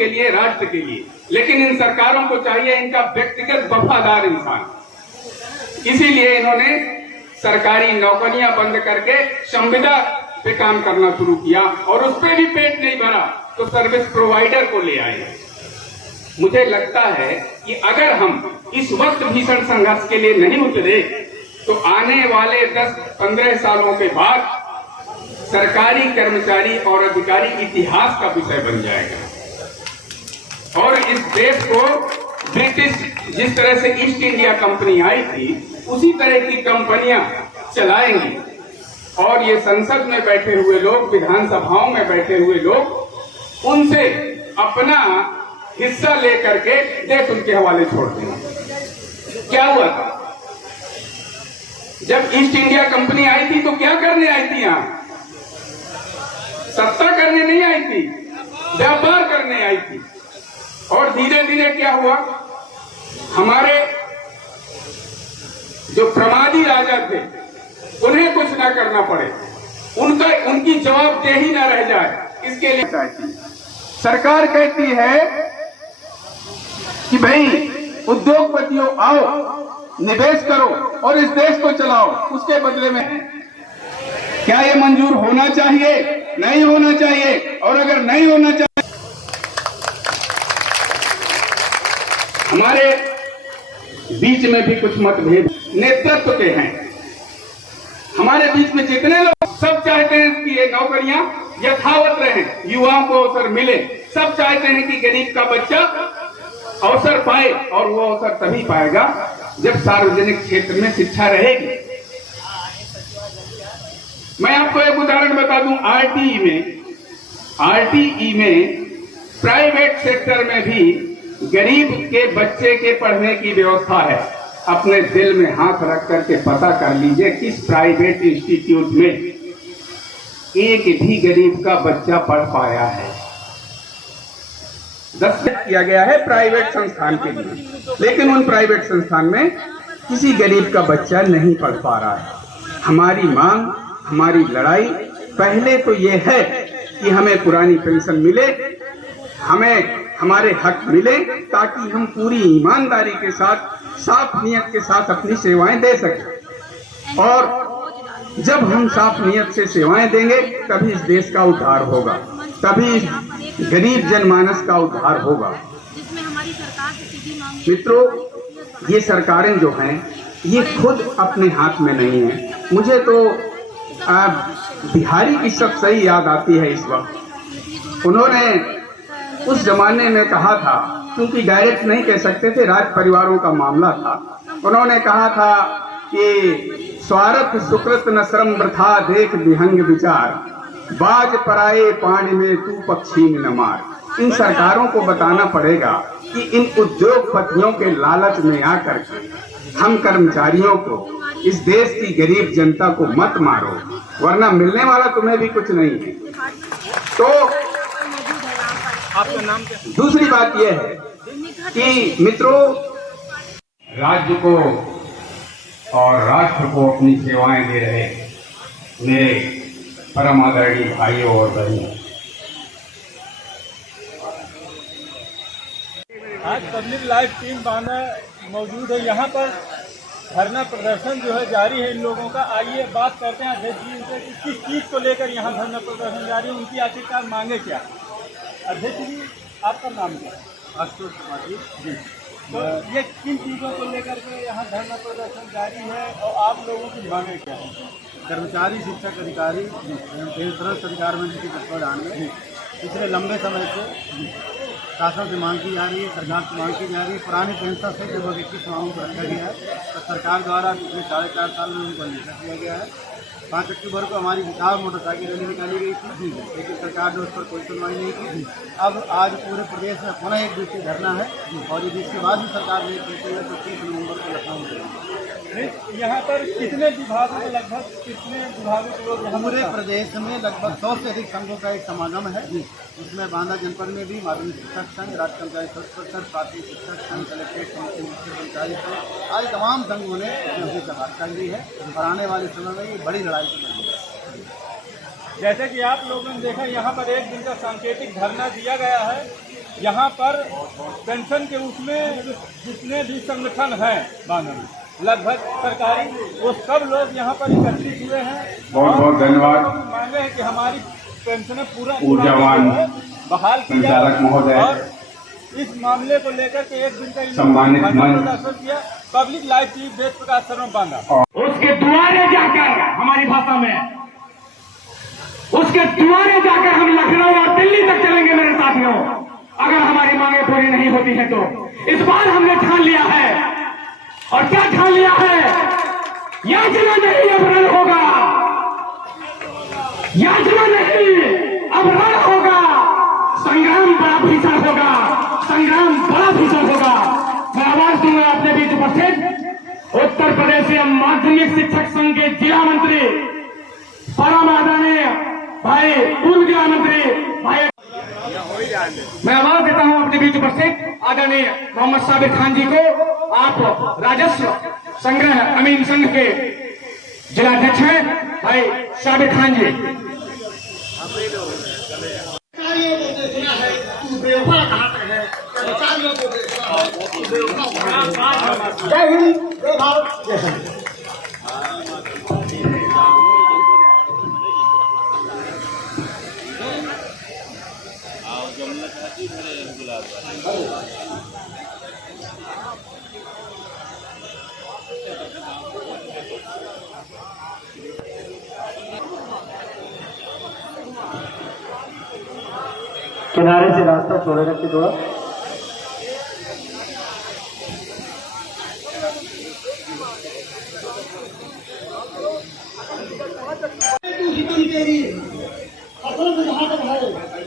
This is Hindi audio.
के लिए, राष्ट्र के लिए। लेकिन इन सरकारों को चाहिए इनका व्यक्तिगत वफादार इंसान। इसीलिए इन्होंने सरकारी नौकरियां बंद करके संविदा पे काम करना शुरू किया, और उस पर भी पेट नहीं भरा तो सर्विस प्रोवाइडर को ले आए। मुझे लगता है कि अगर हम इस वक्त भीषण संघर्ष के लिए नहीं उतरे तो आने वाले 10-15 सालों के बाद सरकारी कर्मचारी और अधिकारी इतिहास का विषय बन जाएगा। और इस देश को ब्रिटिश जिस तरह से ईस्ट इंडिया कंपनी आई थी उसी तरह की कंपनियां चलाएंगी, और ये संसद में बैठे हुए लोग, विधानसभाओं में बैठे हुए लोग उनसे अपना हिस्सा लेकर के देश उनके हवाले छोड़ देंगे। क्या हुआ था जब ईस्ट इंडिया कंपनी आई थी तो क्या करने आई थी? यहां सत्ता करने नहीं आई थी, व्यापार करने आई थी। और धीरे धीरे क्या हुआ, हमारे जो प्रमादी राजा थे उन्हें कुछ ना करना पड़े, उनकी जवाबदेही ना रह जाए, इसके लिए सरकार कहती है कि भाई उद्योगपतियों आओ, निवेश करो और इस देश को चलाओ। उसके बदले में क्या ये मंजूर होना चाहिए? नहीं होना चाहिए। और अगर नहीं होना चाहिए, हमारे बीच में भी कुछ मतभेद नेतृत्व के हैं। हमारे बीच में जितने लोग सब चाहते हैं कि ये नौकरियां यथावत रहें, युवाओं को अवसर मिले। सब चाहते हैं कि गरीब का बच्चा अवसर पाए, और वो अवसर तभी पाएगा जब सार्वजनिक क्षेत्र में शिक्षा रहेगी। मैं आपको एक उदाहरण बता दूं, आरटीई में प्राइवेट सेक्टर में भी गरीब के बच्चे के पढ़ने की व्यवस्था है। अपने दिल में हाथ रख करके पता कर लीजिए किस प्राइवेट इंस्टीट्यूट में एक भी गरीब का बच्चा पढ़ पाया है। 10 किया गया है प्राइवेट संस्थान के लिए, लेकिन उन प्राइवेट संस्थान में किसी गरीब का बच्चा नहीं पढ़ पा रहा है। हमारी मांग, हमारी लड़ाई पहले तो ये है कि हमें पुरानी पेंशन मिले, हमें हमारे हक मिले, ताकि हम पूरी ईमानदारी के साथ, साफ नियत के साथ अपनी सेवाएं दे सकें। और जब हम साफ नियत से सेवाएं देंगे तभी इस देश का उद्धार होगा, तभी गरीब जनमानस का उद्धार होगा। मित्रों, ये सरकारें जो हैं ये खुद अपने हाथ में नहीं है। मुझे तो बिहारी की सब सही याद आती है इस वक्त। उन्होंने उस जमाने में कहा था, क्योंकि डायरेक्ट नहीं कह सकते थे, राज परिवारों का मामला था, उन्होंने कहा था कि स्वार्थ सुकृत न श्रम वृथा देख विहंग विचार, बाज पराए पानी में तू पक्षी में न मार। इन सरकारों को बताना पड़ेगा कि इन उद्योगपतियों के लालच में आकर के हम कर्मचारियों को, इस देश की गरीब जनता को मत मारो, वरना मिलने वाला तुम्हें भी कुछ नहीं है। तो आपका नाम क्या? दूसरी बात यह है कि मित्रों, राज्य को और राष्ट्र को अपनी सेवाएं दे रहे मेरे परम आदरणीय भाइयों और बहनों, आज पब्लिक लाइफ टीम बांदा मौजूद है। यहाँ पर धरना प्रदर्शन जो है जारी है इन लोगों का। आइए बात करते हैं अध्यक्ष जी से कि किस चीज़ को लेकर यहाँ धरना प्रदर्शन जारी है, उनकी आखिरकार मांगे क्या। अध्यक्ष जी, आपका नाम क्या है? आशुतोष कुमार जी। तो ये किन चीज़ों को लेकर के यहाँ धरना प्रदर्शन जारी है और आप लोगों की मांगे क्या है? कर्मचारी शिक्षक अधिकारी एवं पेंशनर्स अधिकार मंत्री के तत्वाधान में पिछले लंबे समय से शासन से मांग की जा रही है, सरकार से मांग की जा रही है। पुरानी पेंशन से लगभग 21 मांगों को रखा गया है, तो सरकार द्वारा पिछले 4.5 साल में उनको अनदेखा किया गया है। 5 अक्टूबर को हमारी विशाल मोटरसाइकिल रैली निकाली गई थी, लेकिन सरकार ने उस पर कोई सुनवाई नहीं की। अब आज पूरे प्रदेश में पुनः एक दूसरी धरना है, और यदि इसके बाद भी सरकार नहीं करती है तो 30 नवंबर को लखनऊ में। यहाँ पर कितने विभागों में, लगभग कितने विभागों के लोग? पूरे प्रदेश में लगभग 100 से अधिक संघों का एक समागम है, जिसमें बांदा जनपद में भी माध्यमिक शिक्षक संघ, राज्य पंचायत परिषद, प्राथमिक शिक्षक संघ, कलेक्ट्रेट समिति, मुख्य पंचायत संघ, आज तमाम संघों ने अपनी सहायता ली है, और आने वाले समय में ये बड़ी लड़ाई चलेगी। जैसे कि आप लोगों ने देखा, यहाँ पर एक दिन का सांकेतिक धरना दिया गया है। यहाँ पर पेंशन के उसमें जितने भी संगठन हैं बांदा में लगभग सरकारी, वो सब लोग यहाँ पर एकत्रित हुए हैं। बहुत बहुत धन्यवाद। मांगे हैं कि हमारी पेंशनें पूरा ऊर्जावान बहाल की संचालक जाए महोदय, और इस मामले को लेकर के एक दिन का सम्मानित मंच, प्रदर्शन किया। Public live TV Ved Prakash Sharma Banda. उसके दुआरे जाकर, हमारी भाषा में, उसके दुआरे जाकर हम लखनऊ और दिल्ली तक चलेंगे मेरे साथियों, अगर हमारी मांगे पूरी नहीं होती है तो। इस बार हमने ठान लिया है, और क्या ठान लिया है? याचना नहीं अब रण होगा, याचना नहीं अब रण होगा, संग्राम बड़ा भीषण होगा, संग्राम बड़ा भीषण होगा। मैं आवाज दूंगा अपने बीच उपस्थित उत्तर प्रदेश माध्यमिक शिक्षक संघ के जिला मंत्री परम आदरणीय भाई, पूर्व जिला मंत्री भाई, मैं आवाज देता हूं अपने बीच उपस्थित आदरणीय मोहम्मद साबिर खान जी को। आप राजस्व संग्रह अमीन संघ के जिलाध्यक्ष हैं भाई साबिर खान जी। जय हिंद, जय भारत, जय हिंद। किनारे से रास्ता छोड़े रखिए थोड़ा। तेरी फसल बुझा कर है